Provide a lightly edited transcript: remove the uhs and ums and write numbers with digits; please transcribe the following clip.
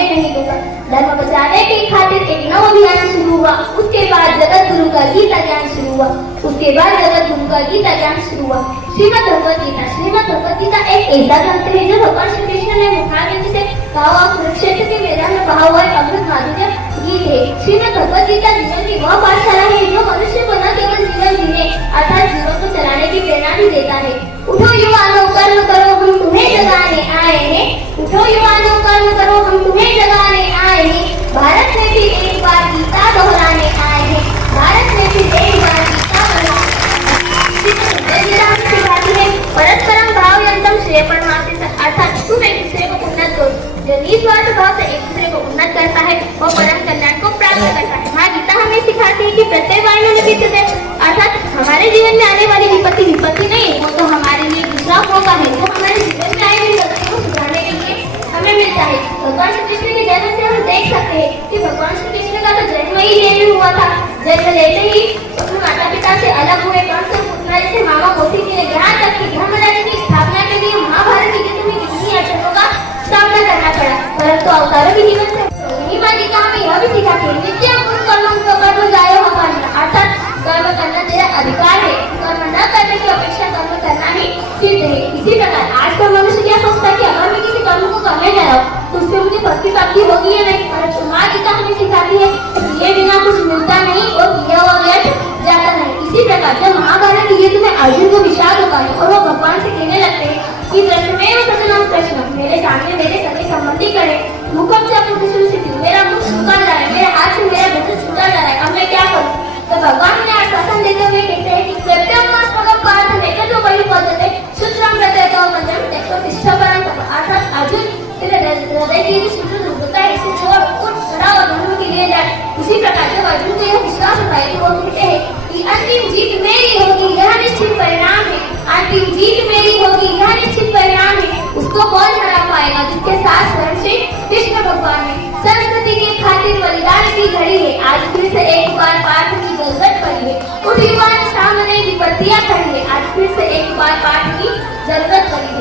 कहे नहीं दूंगा। धर्म बचाने की खातिर एक नव अभियान शुरू हुआ। उसके बाद जगत गुरु का गीता ज्ञान शुरू हुआ। श्रीमद् भगवत गीता एक ऐसा ग्रंथ है जो भगवान श्री कृष्ण ने मुखारविंद से कहा हुआ कुरुक्षेत्र के मैदान में बहा हुआ अमृत माधुर्य गीत है। श्रीमद् भगवत गीता जीवन की वह पाठशाला है जो मनुष्य को न केवल जीवन जीने अर्थात जीवन को चलाने की प्रेरणा भी देता है। उठो युवाओं, कर्म करो, हम तुम्हें जगाने आए हैं। उठो युवाओं, कर्म करो, हम तुम्हें जगाने आए हैं। भारत में भी एक बार गीता दोहराने आए हैं। भारत में भी एक बार गीता दोहराने परस्परम भावयन्तम श्रेय परमार्थे अर्थात तुम एक दूसरे को उन्नत करो। जो निस्वार्थ भाव से एक दूसरे को उन्नत करता है वो परम कल्याण को प्राप्त करता है। माँ गीता हमें सिखाती है कि प्रत्येक वायु विपत्ति अर्थात हमारे जीवन में आने वाली विपत्ति नहीं, वो तो हमारे लिए दूसरा मौका है। वो हमारे जीवन में आए हुए गलतियों को सुधारने के लिए हमें मिलता है। भगवान श्री कृष्ण के जन्म से हम देख सकते हैं कि भगवान श्री कृष्ण का तो जन्म ही देव में हुआ था। जन्म लेते ही अपने माता पिता से अलग हुए, कंस पुत्र से मामा मोती जी ने यहाँ तक कि धर्मराज की स्थापना के लिए महाभारत युद्ध में कितनी अड़चनों का सामना करना पड़ा, परंतु अवतारों के जीवन से माँ गीता हमें यह भी सिखाती है नित्यम कुरु कर्मं कर्म जायो हमारा अर्थात कर्म करना तेरा अधिकार है। कर्म न करने की अपेक्षा कर्म करना ही सिद्ध है। इसी प्रकार आज का मनुष्य क्या सोचता है कि अगर मैं किसी कर्म को करने जा रहा हूँ तो उससे मुझे फल की प्राप्ति होगी या नहीं, परंतु माँ गीता हमें सिखाती है ये बिना कुछ मिलता नहीं और किया हुआ व्यर्थ जाता नहीं। इसी प्रकार जब महाभारत युद्ध में अर्जुन को विषाद होता है और वो भगवान से कहने लगते हैं कि कृष्ण सजनम कृष्ण, मेरे सामने मेरे सगे संबंधी करे, मुखम से अपनी स्थिति, मेरा मुख सूखा जा रहा है, मेरे हाथ से मेरा भूषण छूटा जा रहा है, अब मैं क्या करूं? तो भगवान ने आश्वासन देते हुए कहते हैं कि सत्यम मास्मगम पार्थ नेकं जो बलि पद्धते सूत्रम प्रत्यतो मंजम तेको तिष्ठपरं अर्थात अर्जुन तेरे हृदय की जो शुद्ध दुर्बलता है इसे छोड़ और खड़ा और धर्म के लिए जाए। उसी प्रकार जब अर्जुन को यह विश्वास होता है तो वो कहते हैं कि अंतिम जीत मेरी होगी, यह निश्चित परिणाम है। अंतिम जीत मेरी होगी, यह निश्चित परिणाम है। उसको कौन हरा पाएगा जिसके साथ स्वयं श्री कृष्ण भगवान ने संस्कृति की खातिर बलिदान की घड़ी है। आज फिर से एक बार पाठ की जरूरत पड़ी है। उठ युवा सामने विपत्तियां खड़ी है। आज फिर से एक बार पाठ की जरूरत पड़ी है।